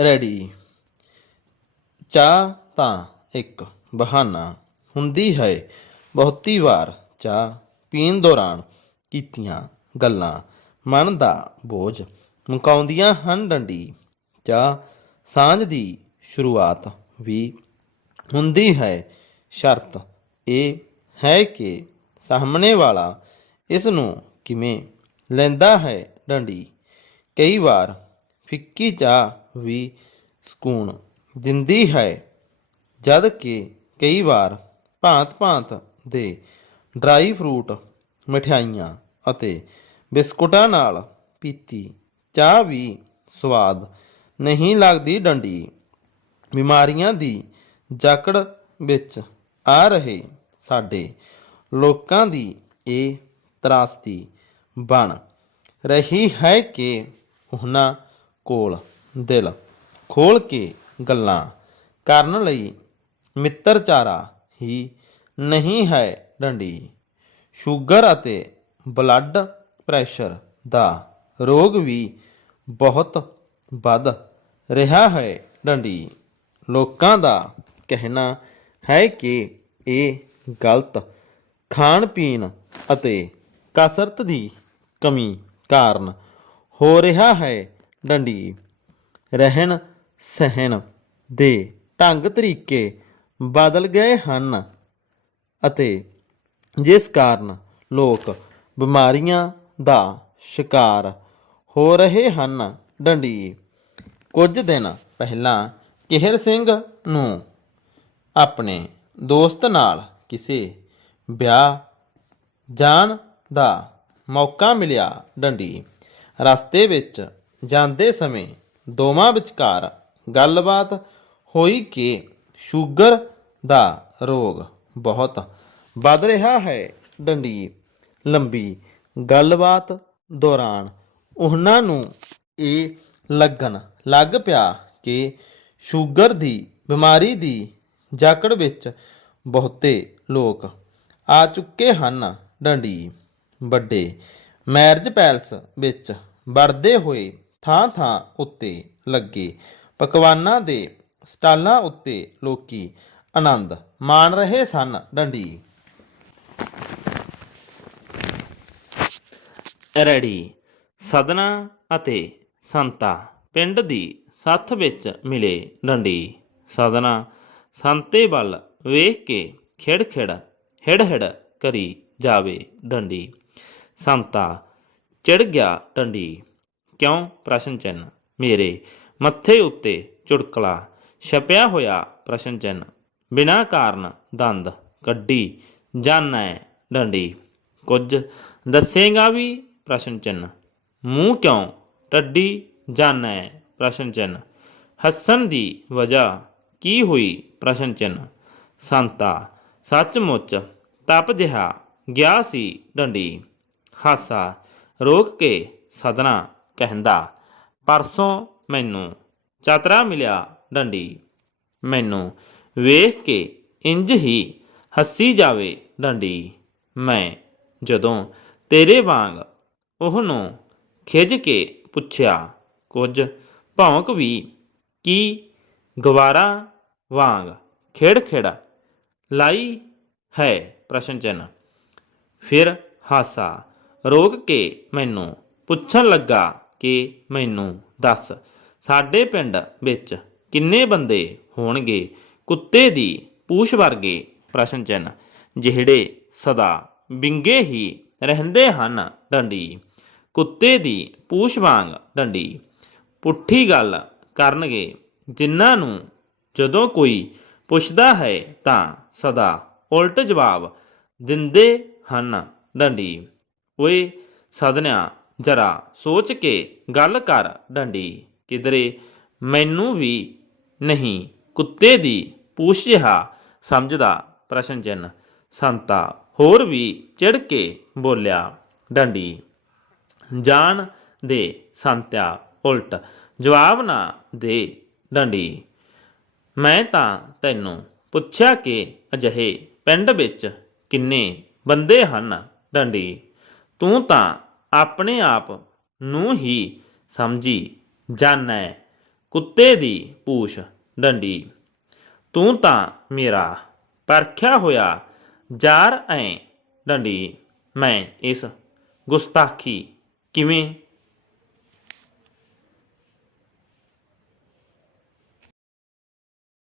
Ready. ਚਾਹ ਤਾਂ ਇੱਕ ਬਹਾਨਾ ਹੁੰਦੀ ਹੈ। ਬਹੁਤੀ ਵਾਰ ਚਾਹ ਪੀਣ ਦੌਰਾਨ ਕੀਤੀਆਂ ਗੱਲਾਂ ਮਨ ਦਾ ਬੋਝ ਮੁਕਾਉਂਦੀਆਂ ਹਨ ਡੰਡੀ। ਚਾਹ ਸਾਂਝ ਦੀ ਸ਼ੁਰੂਆਤ ਵੀ ਹੁੰਦੀ ਹੈ। ਸ਼ਰਤ ਇਹ ਹੈ ਕਿ ਸਾਹਮਣੇ ਵਾਲਾ ਇਸ ਨੂੰ ਕਿਵੇਂ ਲੈਂਦਾ ਹੈ ਡੰਡੀ। ਕਈ ਵਾਰ ਫਿੱਕੀ ਚਾਹ ਵੀ ਸਕੂਨ ਦਿੰਦੀ ਹੈ, ਜਦ ਕਿ ਕਈ ਵਾਰ ਭਾਂਤ-ਭਾਂਤ ਦੇ ਡਰਾਈ ਫਰੂਟ, ਮਠਿਆਈਆਂ ਅਤੇ ਬਿਸਕੁਟਾਂ ਨਾਲ ਪੀਤੀ ਚਾਹ ਵੀ ਸਵਾਦ ਨਹੀਂ ਲੱਗਦੀ ਡੰਡੀ। ਬਿਮਾਰੀਆਂ ਦੀ ਜਾਕੜ ਵਿੱਚ ਆ ਰਹੇ ਸਾਡੇ ਲੋਕਾਂ ਦੀ ਇਹ ਤਰਾਸਦੀ ਬਣ ਰਹੀ ਹੈ ਕਿ ਉਹਨਾਂ ਕੋਲ, ਦਿਲ, ਖੋਲ ਕੇ ਗੱਲਾਂ ਕਰਨ ਲਈ ਮਿੱਤਰਚਾਰਾ ਹੀ ਨਹੀਂ ਹੈ ਡੰਡੀ। ਸ਼ੂਗਰ ਅਤੇ ਬਲੱਡ ਪ੍ਰੈਸ਼ਰ ਦਾ ਰੋਗ ਵੀ ਬਹੁਤ ਵੱਧ ਰਿਹਾ ਹੈ ਡੰਡੀ। ਲੋਕਾਂ ਦਾ ਕਹਿਣਾ ਹੈ ਕਿ ਇਹ ਗਲਤ ਖਾਣ ਪੀਣ ਅਤੇ ਕਸਰਤ ਦੀ ਕਮੀ ਕਾਰਨ ਹੋ ਰਿਹਾ ਹੈ। ਡੰਡੀ। ਰਹਿਣ ਸਹਿਣ ਦੇ ਢੰਗ ਤਰੀਕੇ ਬਦਲ ਗਏ ਹਨ ਅਤੇ ਜਿਸ ਕਾਰਨ ਲੋਕ ਬਿਮਾਰੀਆਂ ਦਾ ਸ਼ਿਕਾਰ ਹੋ ਰਹੇ ਹਨ। ਡੰਡੀ। ਕੁਝ ਦਿਨ ਪਹਿਲਾਂ ਕਿਹਰ ਸਿੰਘ ਨੂੰ ਆਪਣੇ ਦੋਸਤ ਨਾਲ ਕਿਸੇ ਵਿਆਹ ਜਾਣ ਦਾ ਮੌਕਾ ਮਿਲਿਆ। ਡੰਡੀ ਰਸਤੇ ਵਿੱਚ ਜਾਂਦੇ ਸਮੇਂ ਦੋਵਾਂ ਵਿਚਕਾਰ ਗੱਲਬਾਤ ਹੋਈ ਕਿ ਸ਼ੂਗਰ ਦਾ ਰੋਗ ਬਹੁਤ ਵੱਧ ਰਿਹਾ ਹੈ। ਡੰਡੀ, ਲੰਬੀ ਗੱਲਬਾਤ ਦੌਰਾਨ ਉਹਨਾਂ ਨੂੰ ਇਹ ਲੱਗਣ ਲੱਗ ਪਿਆ ਕਿ ਸ਼ੂਗਰ ਦੀ ਬਿਮਾਰੀ ਦੀ ਜਾਕੜ ਵਿੱਚ ਬਹੁਤੇ ਲੋਕ ਆ ਚੁੱਕੇ ਹਨ। ਡੰਡੀ, ਵੱਡੇ ਮੈਰਿਜ ਪੈਲਸ ਵਿੱਚ ਵੜਦੇ ਹੋਏ ਥਾਂ ਥਾਂ ਉੱਤੇ ਲੱਗੇ। ਪਕਵਾਨਾਂ ਦੇ ਸਟਾਲਾਂ ਉੱਤੇ ਲੋਕੀ ਆਨੰਦ ਮਾਣ ਰਹੇ ਸਨ। ਡੰਡੀ। ਰੈਡੀ ਸਦਨਾ ਅਤੇ ਸੰਤਾ ਪਿੰਡ ਦੀ ਸੱਥ ਵਿੱਚ ਮਿਲੇ ਡੰਡੀ। ਸਦਨਾ ਸੰਤੇ ਵੱਲ ਵੇਖ ਕੇ ਖਿੜ ਖਿੜ ਹਿੜ ਹਿੜ ਕਰੀ ਜਾਵੇ ਡੰਡੀ। ਸੰਤਾ ਚੜ ਗਿਆ ਡੰਡੀ। ਕਿਉਂ? ਪ੍ਰਸ਼ਨ ਚਿੰਨ ਮੇਰੇ ਮੱਥੇ ਉੱਤੇ ਚੁੜਕਲਾ ਛਪਿਆ ਹੋਇਆ ਪ੍ਰਸ਼ਨ ਚਿੰਨ ਬਿਨਾਂ ਕਾਰਨ ਦੰਦ ਕੱਢੀ ਜਾਣਾ ਡੰਡੀ। ਕੁਝ ਦੱਸੇਗਾ ਵੀ? ਪ੍ਰਸ਼ਨ ਚਿੰਨ ਮੂੰਹ ਕਿਉਂ ਟੱਡੀ ਜਾਣਾ? ਪ੍ਰਸ਼ਨ ਚਿੰਨ ਹੱਸਣ ਦੀ ਵਜ੍ਹਾ ਕੀ ਹੋਈ? ਪ੍ਰਸ਼ਨ ਚਿੰਨ ਸੰਤਾ ਸੱਚਮੁੱਚ ਤਪ ਜਿਹਾ ਗਿਆ ਸੀ ਡੰਡੀ। ਹਾਸਾ ਰੋਕ ਕੇ ਸਦਨਾ ਕਹਿੰਦਾ, ਪਰਸੋਂ ਮੈਨੂੰ ਚਾਤਰਾ ਮਿਲਿਆ ਡੰਡੀ। ਮੈਨੂੰ ਵੇਖ ਕੇ ਇੰਜ ਹੀ ਹੱਸੀ ਜਾਵੇ ਡੰਡੀ। ਮੈਂ ਜਦੋਂ ਤੇਰੇ ਵਾਂਗ ਉਹਨੂੰ ਖਿੱਚ ਕੇ ਪੁੱਛਿਆ, ਕੁਝ ਭੌਂਕ ਵੀ ਕੀ ਗਵਾਰਾ ਵਾਂਗ ਖੇੜ ਖੇੜਾ ਲਾਈ ਹੈ? ਪ੍ਰਸ਼ਨ ਚਿੰਨ ਫਿਰ ਹਾਸਾ ਰੋਕ ਕੇ ਮੈਨੂੰ ਪੁੱਛਣ ਲੱਗਾ ਕਿ ਮੈਨੂੰ ਦੱਸ। ਸਾਡੇ ਪਿੰਡ ਵਿੱਚ ਕਿੰਨੇ ਬੰਦੇ ਹੋਣਗੇ ਕੁੱਤੇ ਦੀ ਪੂਛ ਵਰਗੇ ਪ੍ਰਸ਼ਨ ਚਿੰਨ ਜਿਹੜੇ ਸਦਾ ਬਿੰਗੇ ਹੀ ਰਹਿੰਦੇ ਹਨ ਡੰਡੀ। ਕੁੱਤੇ ਦੀ ਪੂਛ ਵਾਂਗ ਡੰਡੀ। ਪੁੱਠੀ ਗੱਲ ਕਰਨਗੇ, ਜਿਨ੍ਹਾਂ ਨੂੰ ਜਦੋਂ ਕੋਈ ਪੁੱਛਦਾ ਹੈ ਤਾਂ ਸਦਾ ਉਲਟ ਜਵਾਬ ਦਿੰਦੇ ਹਨ ਡੰਡੀ। ਓਏ ਸਦਨਿਆ ਜਰਾ ਸੋਚ ਕੇ ਗੱਲ ਕਰ ਡੰਡੀ। ਕਿਧਰੇ ਮੈਨੂੰ ਵੀ ਨਹੀਂ, ਕੁੱਤੇ ਦੀ ਪੂਛ ਜਿਹਾ ਸਮਝਦਾ ਪ੍ਰਸ਼ਨ ਚਿੰਨ ਸੰਤਾ ਹੋਰ ਵੀ ਚਿੜ ਕੇ ਬੋਲਿਆ, ਡੰਡੀ ਜਾਣ ਦੇ ਸੰਤਿਆ, ਉਲਟ ਜਵਾਬ ਨਾ ਦੇ ਡੰਡੀ। ਮੈਂ ਤਾਂ ਤੈਨੂੰ ਪੁੱਛਿਆ ਕਿ ਅਜਿਹੇ ਪਿੰਡ ਵਿੱਚ ਕਿੰਨੇ ਬੰਦੇ ਹਨ ਡੰਡੀ। ਤੂੰ ਤਾਂ ਆਪਣੇ ਆਪ ਨੂੰ ਹੀ ਸਮਝੀ ਜਾਣੈ ਕੁੱਤੇ ਦੀ ਪੂਛ ਡੰਡੀ, ਤੂੰ ਤਾਂ ਮੇਰਾ ਪਰਖਿਆ ਹੋਇਆ ਜਾਰ ਐ ਡੰਡੀ, ਮੈਂ ਇਸ ਗੁਸਤਾਖੀ ਕਿਵੇਂ